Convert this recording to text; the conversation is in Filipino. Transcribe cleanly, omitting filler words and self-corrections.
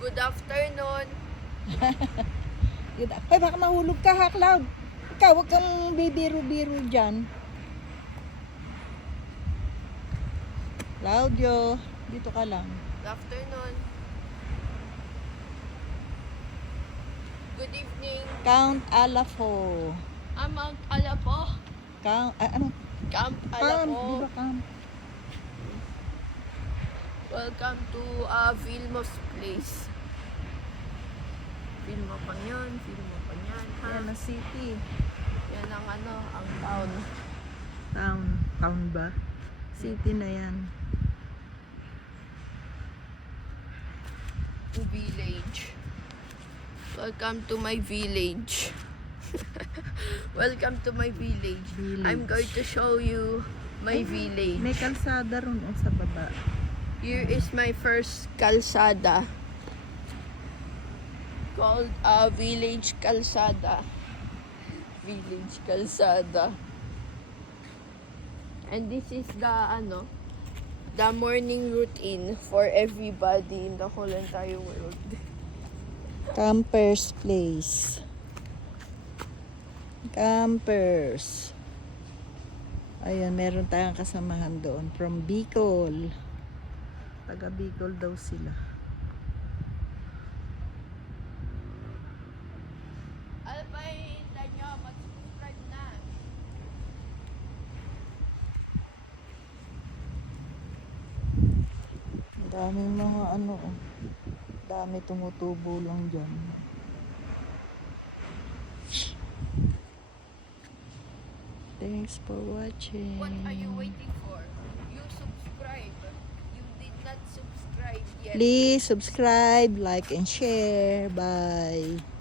Good afternoon. Ay, baka mahulog ka ha, Cloud. Ikaw, huwag kang bibiro-biro dyan. Claudio, dito ka lang. Good afternoon. Good evening. Count Alafo. Mount Alapo. Count, ano? Camp Camp, Alapo. di ba camp? Welcome to Vilmos Place. Vilmo pa yan, Vilmo pa yan. Yan ang city. Yan ang ang town. Town. Town ba? City na yan. Village. Welcome to my village. Welcome to my village. I'm going to show you my village. May kalsada ron sa baba. Here is my first kalsada called Village Kalsada. Village Kalsada. And this is the morning routine for everybody in the whole entire world. Campers Place. Campers. Ayan, meron tayong kasamahan doon from Bicol. Taga Bicol daw sila. Alpay, nyo, mag-subscribe na. Ang daming mga dami tumutubo lang dyan. Thanks for watching. What are you waiting for? You subscribe. You did not subscribe yet. Please subscribe, like, and share. Bye.